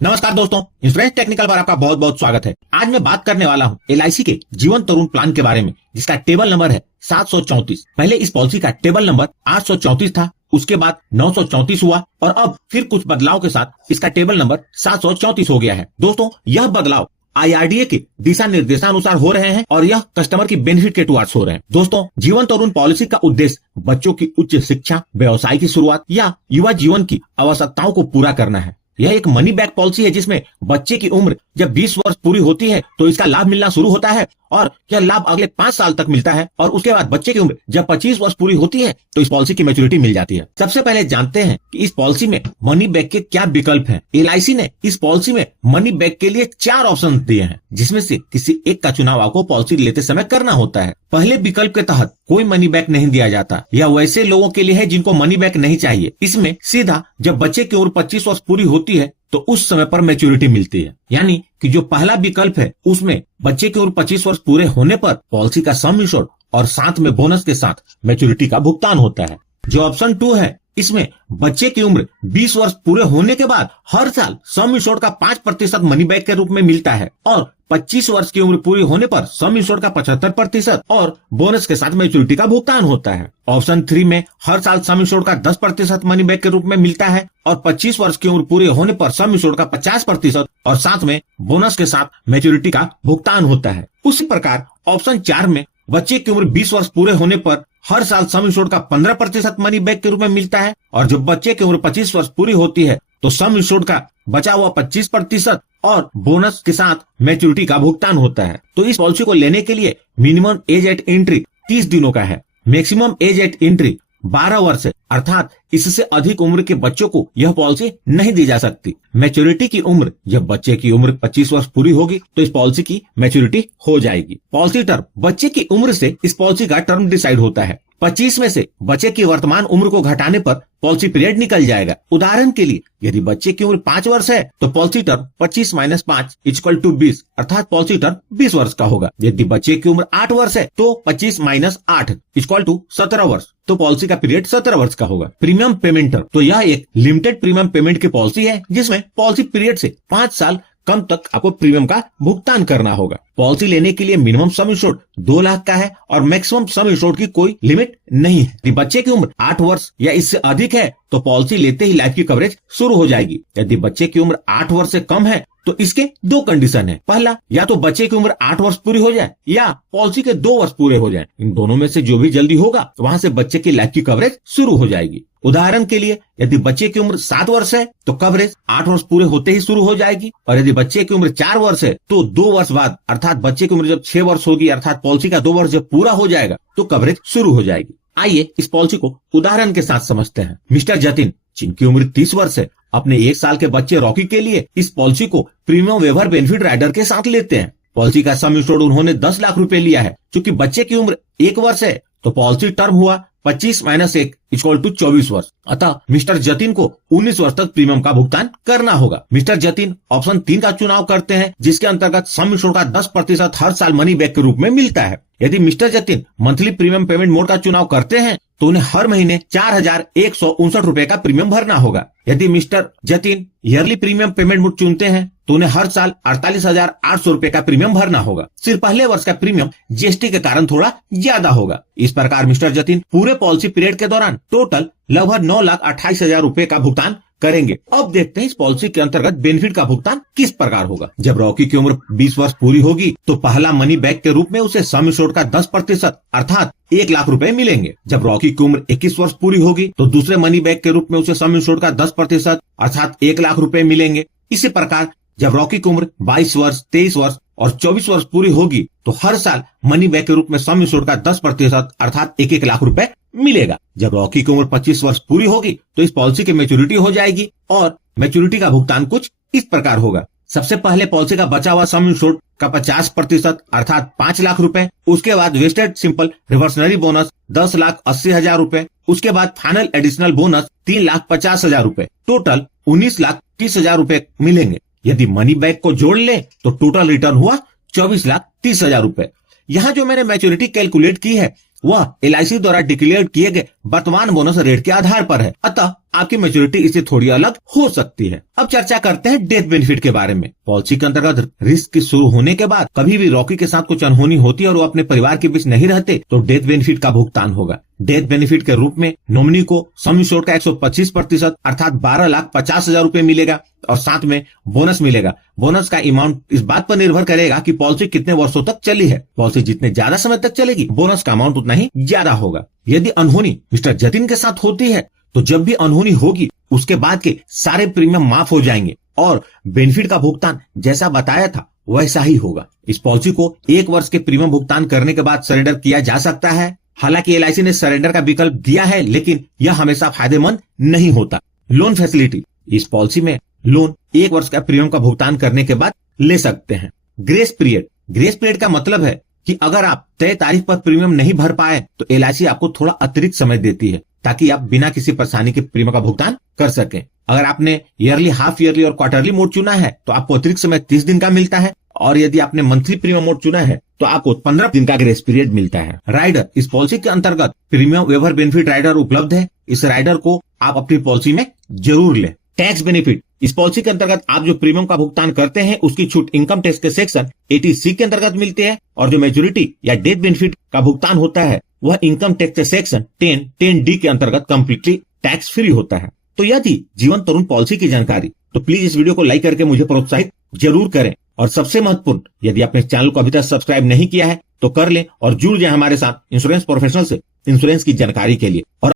नमस्कार दोस्तों, insurance technical पर आपका बहुत बहुत स्वागत है। आज मैं बात करने वाला हूँ LIC के जीवन तरुण प्लान के बारे में, जिसका टेबल नंबर है 734। पहले इस पॉलिसी का टेबल नंबर 834 था, उसके बाद 934 हुआ और अब फिर कुछ बदलाव के साथ इसका टेबल नंबर 734 हो गया है। दोस्तों, यह बदलाव IRDA के दिशा निर्देशानुसार हो रहे हैं और यह कस्टमर की बेनिफिट के टुवार्ड्स हो रहे हैं। दोस्तों, जीवन तरुण पॉलिसी का उद्देश्य बच्चों की उच्च शिक्षा, व्यवसाय की शुरुआत या युवा जीवन की आवश्यकताओं को पूरा करना है। यह एक मनी बैक पॉलिसी है जिसमें बच्चे की उम्र जब 20 वर्ष पूरी होती है तो इसका लाभ मिलना शुरू होता है और यह लाभ अगले 5 साल तक मिलता है और उसके बाद बच्चे की उम्र जब 25 वर्ष पूरी होती है तो इस पॉलिसी की मैच्योरिटी मिल जाती है। सबसे पहले जानते हैं कि इस पॉलिसी में मनी बैक के क्या विकल्प हैं। LIC ने इस पॉलिसी में मनी बैक के लिए 4 ऑप्शन दिए हैं, जिसमें से किसी एक का चुनाव आपको पॉलिसी लेते समय करना होता है। पहले विकल्प के तहत कोई मनी बैक नहीं दिया जाता। यह वैसे लोगों के लिए है जिनको मनी बैक नहीं चाहिए। इसमें सीधा जब बच्चे की उम्र 25 वर्ष पूरी होती है तो उस समय पर मैच्योरिटी मिलती है। यानी कि जो पहला विकल्प है उसमें बच्चे की उम्र 25 वर्ष पूरे होने पर पॉलिसी का सम इंश्योर्ड और साथ में बोनस के साथ मैच्योरिटी का भुगतान होता है। जो ऑप्शन 2 है, इसमें बच्चे की उम्र 20 वर्ष पूरे होने के बाद हर साल सम इंश्योर्ड का 5% मनी बैक के रूप में मिलता है और 25 वर्ष की उम्र पूरी होने पर सम इंश्योर्ड का 75% और बोनस के साथ मैच्योरिटी का भुगतान होता है। ऑप्शन 3 में हर साल सम इंश्योर्ड का 10% मनी बैक के रूप में मिलता है और 25 वर्ष की उम्र पूरी होने पर सम इंश्योर्ड का 50% और साथ में बोनस के साथ मैच्योरिटी का भुगतान होता है। उसी प्रकार ऑप्शन 4 में बच्चे की उम्र 20 वर्ष पूरे होने पर हर साल सम इंश्योर्ड का 15% मनी बैक के रूप में मिलता है और जब बच्चे की उम्र 25 वर्ष पूरी होती है तो सम इंश्योर्ड का बचा हुआ 25% और बोनस के साथ मैच्योरिटी का भुगतान होता है। तो इस पॉलिसी को लेने के लिए मिनिमम एज एट एंट्री 30 दिनों का है, मैक्सिमम एज एट एंट्री 12 वर्ष है, अर्थात इससे अधिक उम्र के बच्चों को यह पॉलिसी नहीं दी जा सकती। मैच्योरिटी की उम्र जब बच्चे की उम्र 25 वर्ष पूरी होगी तो इस पॉलिसी की मैच्योरिटी हो जाएगी। पॉलिसी टर्म, बच्चे की उम्र से इस पॉलिसी का टर्म डिसाइड होता है। 25 में से बच्चे की वर्तमान उम्र को घटाने पर पॉलिसी पीरियड निकल जाएगा। उदाहरण के लिए यदि बच्चे की उम्र 5 वर्ष है तो पॉलिसी टर्म 25 - 5 = 20, अर्थात पॉलिसी टर्म 20 वर्ष का होगा। यदि बच्चे की उम्र 8 वर्ष है तो 25 - 8 = 17 वर्ष, तो पॉलिसी का पीरियड 17 वर्ष का होगा। प्रीमियम पेमेंट टर्म, तो यह एक लिमिटेड प्रीमियम पेमेंट की पॉलिसी है जिसमें पॉलिसी पीरियड से 5 साल कम तक आपको प्रीमियम का भुगतान करना होगा। पॉलिसी लेने के लिए मिनिमम सम इंश्योर्ड 2 लाख का है और मैक्सिमम सम इंश्योर्ड की कोई लिमिट नहीं है। यदि बच्चे की उम्र 8 वर्ष या इससे अधिक है तो पॉलिसी लेते ही लाइफ की कवरेज शुरू हो जाएगी। यदि बच्चे की उम्र 8 वर्ष से कम है तो इसके 2 कंडीशन है। पहला, या तो बच्चे की उम्र 8 वर्ष पूरी हो जाए या पॉलिसी के 2 वर्ष पूरे हो जाए। इन दोनों में से जो भी जल्दी होगा वहां से बच्चे की लाइफ की कवरेज शुरू हो जाएगी। उदाहरण के लिए यदि बच्चे की उम्र 7 वर्ष है तो कवरेज 8 वर्ष पूरे होते ही शुरू हो जाएगी और यदि बच्चे की उम्र 4 वर्ष है तो 2 वर्ष बाद, अर्थात बच्चे की उम्र जब 6 वर्ष होगी, अर्थात पॉलिसी का 2 वर्ष जब पूरा हो जाएगा तो कवरेज शुरू हो जाएगी। आइए इस पॉलिसी को उदाहरण के साथ समझते हैं। मिस्टर जतिन, जिनकी उम्र 30 वर्ष है, अपने 1 साल के बच्चे रॉकी के लिए इस पॉलिसी को प्रीमियम वेवर बेनिफिट राइडर के साथ लेते हैं। पॉलिसी का सम इंश्योर्ड उन्होंने 10 लाख रुपए लिया है। चूंकि बच्चे की उम्र 1 वर्ष है तो पॉलिसी टर्म हुआ 25 - 1 = 24 वर्ष, अतः मिस्टर जतिन को 19 वर्ष तक प्रीमियम का भुगतान करना होगा। मिस्टर जतिन ऑप्शन 3 का चुनाव करते हैं, जिसके अंतर्गत सम इंश्योर्ड का 10% हर साल मनी बैक के रूप में मिलता है। यदि mister Jatin monthly premium payment mode का चुनाव करते हैं तो उन्हें हर महीने 4,159 रुपए का प्रीमियम भरना होगा। यदि mister Jatin yearly premium payment mode चुनते हैं तो उन्हें हर साल 48,800 रुपए का प्रीमियम भरना होगा। सिर्फ पहले वर्ष का प्रीमियम GST के कारण थोड़ा ज्यादा होगा। इस प्रकार मिस्टर जतिन पूरे पॉलिसी पीरियड के दौरान टोटल लगभग 9,28,000 रुपए का भुगतान करेंगे। अब देखते हैं इस पॉलिसी के अंतर्गत बेनिफिट का भुगतान किस प्रकार होगा। जब रॉकी की उम्र 20 वर्ष पूरी होगी तो पहला मनी बैक के रूप में उसे सम इंश्योर्ड का 10% अर्थात 1 लाख रुपए मिलेंगे। जब रॉकी की उम्र 21 वर्ष पूरी होगी तो दूसरे मनी बैक के रूप में उसे सम इंश्योर्ड का 10% अर्थात 1 लाख रुपए मिलेंगे। इसी प्रकार जब रॉकी की उम्र 22 वर्ष, 23 वर्ष और 24 वर्ष पूरी होगी तो हर साल मनी बैक के रूप में सम इंश्योर्ड का 10% अर्थात 1-1 लाख रुपए मिलेगा। जब रॉकी की उम्र 25 वर्ष पूरी होगी तो इस पॉलिसी की मैच्योरिटी हो जाएगी और मैच्योरिटी का भुगतान कुछ इस प्रकार होगा। सबसे पहले पॉलिसी का बचा हुआ सम इंश्योर्ड का 50% अर्थात 5 लाख रुपए, उसके बाद वेस्टेड सिंपल रिवर्सनरी बोनस 10,80,000 रुपए, उसके बाद फाइनल एडिशनल बोनस 3,50,000 रुपए, टोटल 19,30,000 रुपए मिलेंगे। यदि मनी बैक को जोड़ ले तो टोटल रिटर्न हुआ 24,30,000 रुपए। यहाँ जो मैंने मैच्योरिटी कैलकुलेट की है वह LIC द्वारा डिक्लेयर किए गए वर्तमान बोनस रेट के आधार पर है। अतः आपकी मैच्योरिटी इससे थोड़ी अलग हो सकती है। अब चर्चा करते हैं डेथ बेनिफिट के बारे में। पॉलिसी के अंतर्गत रिस्क शुरू होने के बाद कभी भी रॉकी के साथ कुछ अनहोनी होती है और वो अपने परिवार के बीच नहीं रहते तो डेथ बेनिफिट का भुगतान होगा। डेथ बेनिफिट के रूप में नॉमिनी को सम इंश्योर्ड का 125% अर्थात 12,50,000 रुपए मिलेगा और साथ में बोनस मिलेगा। बोनस का अमाउंट इस बात पर निर्भर करेगा कि पॉलिसी कितने वर्षों तक चली है। पॉलिसी जितने ज्यादा समय तक चलेगी बोनस का अमाउंट उतना ही ज्यादा होगा। यदि अनहोनी मिस्टर जतिन के साथ होती है तो जब भी अनहोनी होगी उसके बाद के सारे प्रीमियम माफ हो जाएंगे और बेनिफिट का भुगतान जैसा बताया था वैसा ही होगा। इस पॉलिसी को 1 वर्ष के प्रीमियम भुगतान करने के बाद सरेंडर किया जा सकता है। हालांकि LIC ने सरेंडर का विकल्प दिया है लेकिन यह हमेशा फायदेमंद नहीं होता। लोन फैसिलिटी, इस पॉलिसी में लोन 1 वर्ष का प्रीमियम का भुगतान करने के बाद ले सकते हैं। ग्रेस पीरियड, ग्रेस पीरियड का मतलब है कि अगर आप तय तारीख पर प्रीमियम नहीं भर पाए तो LIC आपको थोड़ा अतिरिक्त समय देती है ताकि आप बिना किसी परेशानी के प्रीमियम का भुगतान कर सकें। अगर आपने ईयरली, हाफ ईयरली और क्वार्टरली मोड चुना है तो आपको अतिरिक्त समय 30 दिन का मिलता है और यदि आपने मंथली प्रीमियम मोड चुना है तो आपको 15 दिन का ग्रेस पीरियड मिलता है। राइडर, इस पॉलिसी के अंतर्गत प्रीमियम वेवर बेनिफिट राइडर उपलब्ध है। इस राइडर को आप अपनी पॉलिसी में जरूर लें। टैक्स बेनिफिट, इस पॉलिसी के अंतर्गत आप जो प्रीमियम का भुगतान करते हैं उसकी छूट इनकम टैक्स के सेक्शन 80C के अंतर्गत मिलती है और जो मैच्योरिटी या डेथ बेनिफिट का भुगतान होता है वह इनकम टैक्स के सेक्शन 10D के अंतर्गत कंप्लीटली टैक्स फ्री होता है। तो यह थी जीवन तरुण पॉलिसी की जानकारी। तो प्लीज इस वीडियो को लाइक करके मुझे प्रोत्साहित जरूर करें और सबसे महत्वपूर्ण, यदि आपने चैनल को अभी तक सब्सक्राइब नहीं किया है तो कर लें और जुड़ जाए हमारे साथ इंश्योरेंस प्रोफेशनल से इंश्योरेंस की जानकारी के लिए। और